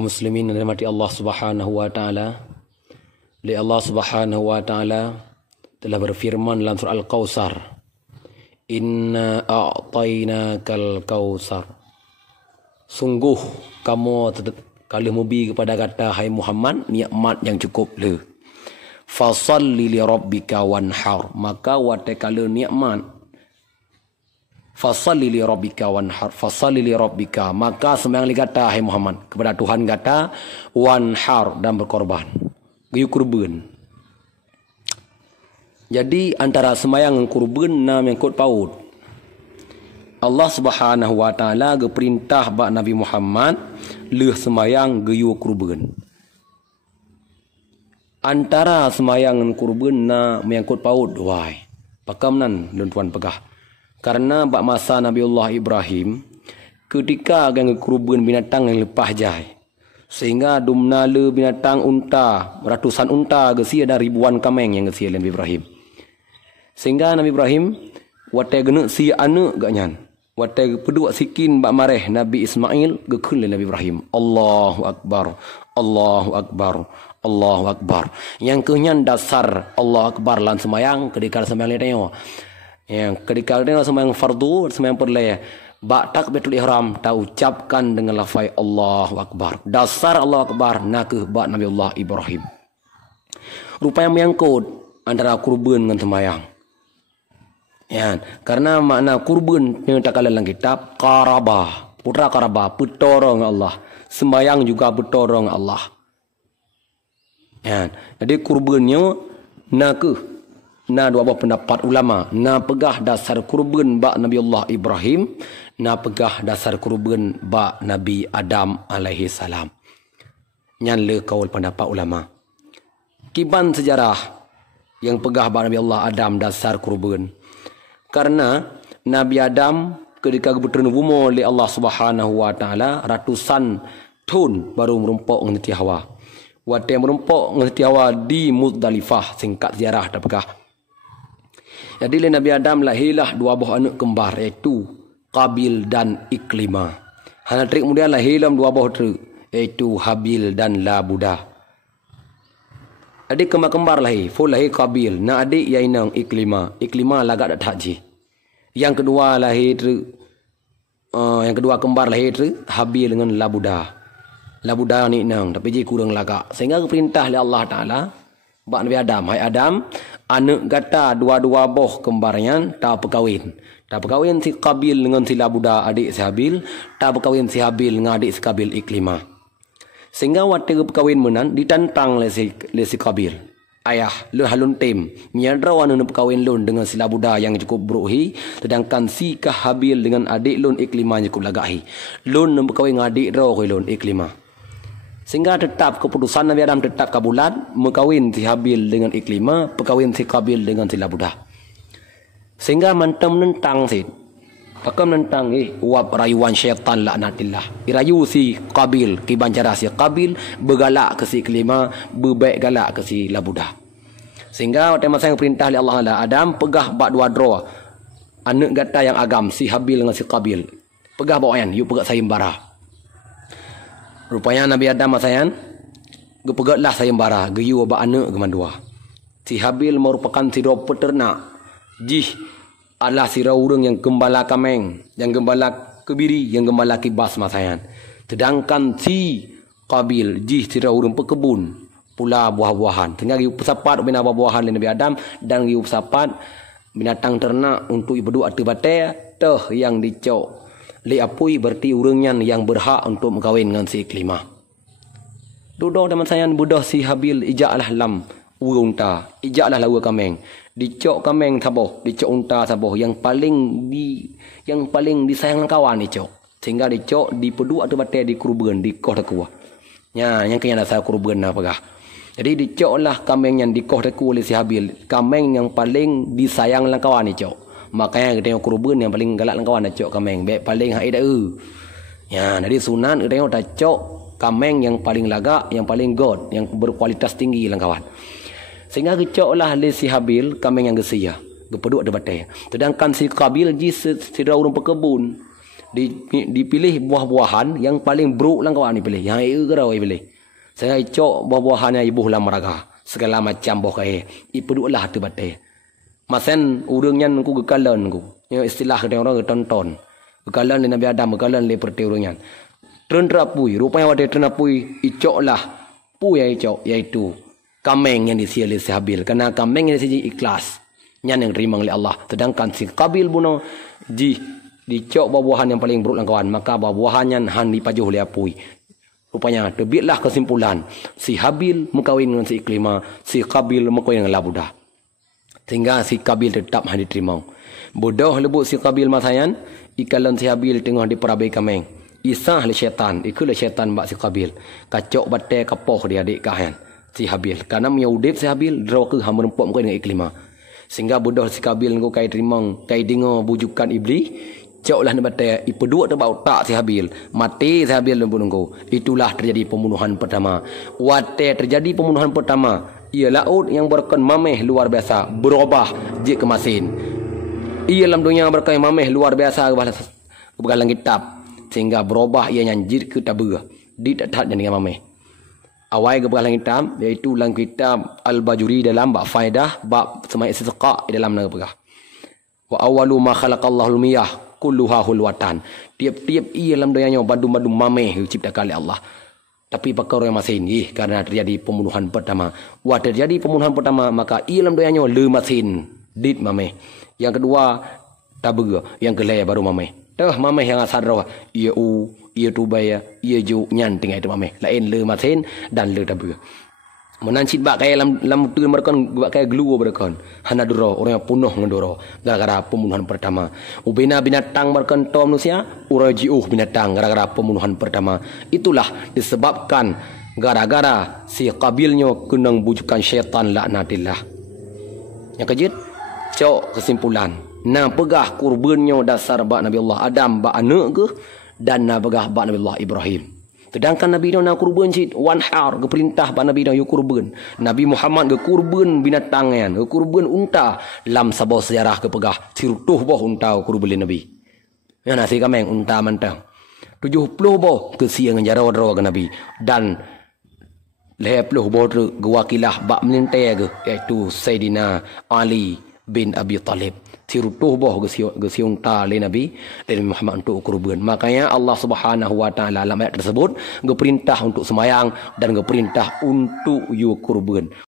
kaum muslimin yang dirahmati Allah Subhanahu wa taala. Allah Subhanahu wa taala telah berfirman dalam surah Al-Kautsar, "Inna a'tainakal kautsar." Sungguh kamu kalau mubi kepada kata hai Muhammad nikmat yang cukup le. Fasalli li rabbika wanhar. Maka wate kalau nikmat fasalli li rabbika wanhar, fasalli li rabbika, maka sembahyang li kata hai Muhammad kepada Tuhan kata wanhar, dan berkorban gayu kurban. Jadi antara sembahyang dan kurban na mengikut paut. Allah Subhanahu wa taala geperintah bak Nabi Muhammad leuh sembahyang gayu kurban. Antara sembahyang dan kurban na mengikut paut wai. Pakam nan dan tuan pegah. Karena bak masa Nabiullah Ibrahim ketika gang kurban binatang yang lepah jai, sehingga dumnala binatang unta, ratusan unta gesi ada ribuan kameng yang gesi Nabi Ibrahim. Sehingga Nabi Ibrahim wate gena si anak ganyan, wate pedua sikin bak mareh Nabi Ismail gekun Nabi Ibrahim. Allahu akbar, Allahu akbar, Allahu akbar. Yang kenyan dasar Allahu akbar lan sembayang ketika sembayang tengok. Yang ketika dia sembahyang fardu, sembahyang perleh, bak takbiratul ihram tak ucapkan dengan lafaz Allahu akbar. Dasar Allahu akbar nak bak Nabiullah Ibrahim. Rupanya menyangkut antara kurban dengan sembahyang. Ya, karena makna kurban yang tak dalam kitab qarabah, putra qarabah, petorong Allah. Sembahyang juga petorong Allah. Ya, jadi kurbannya nak na dua buah pendapat ulama, na pegah dasar kurban bak Nabiullah Ibrahim, na pegah dasar kurban bak Nabi Adam alaihi salam. Nyan le kaul pendapat ulama. Kiban sejarah yang pegah bak Nabiullah Adam dasar kurban. Karena Nabi Adam ketika bertemu bumo oleh Allah Subhanahu wa taala ratusan tahun baru merumpok dengan Hawa. Wate merumpok dengan Hawa di Muzdalifah, singkat sejarah dah pegah. Jadi Nabi Adam lahirlah dua buah anak kembar, iaitu Qabil dan Iklimah. Hana trik kemudian lahirlah dua buah trik, iaitu Habil dan Labuda. Adik kembar lahir, full lahir Qabil, na adik yainang Iklimah. Iklimah lagak dak haji. Yang kedua lahir yang kedua kembar lahir Habil dengan Labuda. Labuda ni nang tapi je kurang lagak. Sehingga perintah oleh Allah Taala bak Nabi Adam, hai Adam, anak kata dua-dua boh kembarnya tak berkahwin. Tak berkahwin si Qabil dengan si Labuda adik si Habil, tak berkahwin si Habil dengan adik si Qabil Iklimah. Sehingga waktu berkahwin menan ditantang oleh si Qabil. Ayah, lu halun tem, miadraw anu berkahwin lun dengan si Labuda yang cukup beruhi, sedangkan si Habil dengan adik lun Iklimah cukup lagahi. Lun berkahwin dengan adik raw lun Iklimah. Sehingga tetap keputusan Nabi Adam tetap kabulat, mengkawin si Habil dengan Iklimah, perkawin si Qabil dengan si Labuda. Sehingga mantam nentang si, pakam nentang wab rayuan syaitan laknatillah. Irayu si Qabil, kibancara si Qabil bergalak ke si Iklimah, berbaik galak ke si Labuda. Sehingga waktu masa yang perintah oleh Allah Adam pegah bak dua draw anak gata yang agam si Habil dengan si Qabil. Pegah bawayan, yuk pegah sayembara. Rupanya Nabi Adam masayan gepegatlah sayembara geyu ba anak gemandua. Si Habil merupakan si roh peternak. Jih adalah si urang yang gembala kameng, yang gembala kebiri, yang gembala kibas masayan. Sedangkan si Qabil jih si urang pekebun pula buah-buahan. Sehingga geyu pesapat bina buah-buahan Nabi Adam dan geyu pesapat binatang ternak untuk ibu atu bate teh yang dicok. Li apui berarti urangnya yang berhak untuk berkahwin dengan si Iklimah. Duduk dalam sayan budah si Habil ijaklah lam unta, ijaklah lawa kameng. Dicok kameng saboh, dicok unta saboh yang paling disayang kawan dicok. Sehingga dicok di pedua atau bate di kurban di koh takwa. Ya, yang kena saya kurban apakah. Jadi dicoklah kameng yang di koh takwa oleh si Habil, kameng yang paling disayang kawan dicok. Makanya kita tengok kurban yang paling galak kawan dah cok kameng, baik paling hak ida. Ya, jadi sunan kita tengok dah cok kameng yang paling lagak, yang paling god, yang berkualitas tinggi lang kawan. Sehingga kecoklah le si Habil kameng yang gesia, gepeduk ada batai. Sedangkan si Qabil ji si urang pekebun. Dipilih buah-buahan yang paling buruk lang kawan dipilih. Yang ia gerau pilih. Saya cok buah-buahan yang ibu lam maraga. Segala macam buah kaya. Ipedulah tu batai. Masen urangnya ku gekalan ku. Yang istilah kadang orang tonton. Gekalan le Nabi Adam, gekalan le perti urangnya. Terapui, rupanya wadah terapui. Icok lah. Pu yang icok, iaitu kameng yang disia oleh si Habil. Karena kameng yang disia ikhlas. Yang terima oleh Allah. Sedangkan si Qabil bunuh dicok buah-buahan yang paling buruk lang kawan. Maka buah-buahannya han dipajuh oleh apui. Rupanya terbitlah kesimpulan. Si Habil mengkawin dengan si Iklimah. Si Qabil mengkawin dengan Labudah. Sehingga si Qabil tetap han diterima. Bodoh lebut si Qabil masayan. Ikalan si Habil tengah diperabai kameng. Isah le syaitan. Ikulah syaitan bak si Qabil. Kacok batai kapoh dia adik kahan. Si Habil. Karena menyudip si Habil. Draw ke ham merempuk mengkawin dengan Iklimah. Sehingga bodoh si Qabil ngau kai terima. Kai dengar bujukan iblis. Coklah nak batai ipedua terbau tak si Habil. Mati si Habil dan bunuh. Itulah terjadi pembunuhan pertama. Wate terjadi pembunuhan pertama. Ia laut yang berkan mameh luar biasa. Berubah je ke masin. Ia dalam dunia berkan mameh luar biasa ke balang kitab. Sehingga berubah ia nyanjir ke tabur. Di tak dengan mameh. Awal ke balang kitab. Iaitu dalam kitab Al-Bajuri dalam bab faedah. Bab semai istisqa dalam naga pegah. Wa awalu ma khalaqallahu al-miyah. Kulluha hulwatan. Tiap-tiap ia dalam dayanya badu-badu mameh diciptakan oleh Allah. Tapi perkara yang masih ini karena terjadi pembunuhan pertama. Wah terjadi pembunuhan pertama maka ia dalam dayanya le masin dit mameh. Yang kedua tabur, yang kelai baru mameh. Dah mameh yang asal roh. Ia tubaya, ia ju nyan tinggal itu mameh. Lain le masin dan le tabur. Menancit bak kaya lam tu mereka bak kaya gelu mereka. Hana duro orang yang punuh ngendoro gara-gara pembunuhan pertama. Ubina binatang mereka tom manusia, urajiuh binatang gara-gara pembunuhan pertama. Itulah disebabkan gara-gara si Qabilnya kenang bujukan syaitan laknatillah. Yang kejut, cok kesimpulan. Nah pegah kurbannya dasar bak Nabi Allah Adam bak anak ke dan na pegah bak Nabi Allah Ibrahim. Sedangkan Nabi Nuh nak kurban cit wanhar ke perintah pak Nabi Nuh yu kurban. Nabi Muhammad ke kurban binatang yan, ke kurban unta lam sabau sejarah ke pegah sirutuh boh unta kurban Nabi. Ya nasi kameng unta mantang. 70 boh ke siang jaro-jaro ke Nabi dan 60 boh ke wakilah bak melintai ke iaitu Sayyidina Ali bin Abi Talib. Sirutuh boh ke unta le Nabi dan Muhammad untuk kurban. Makanya Allah Subhanahu wa taala dalam ayat tersebut perintah untuk semayang dan perintah untuk yu kurban.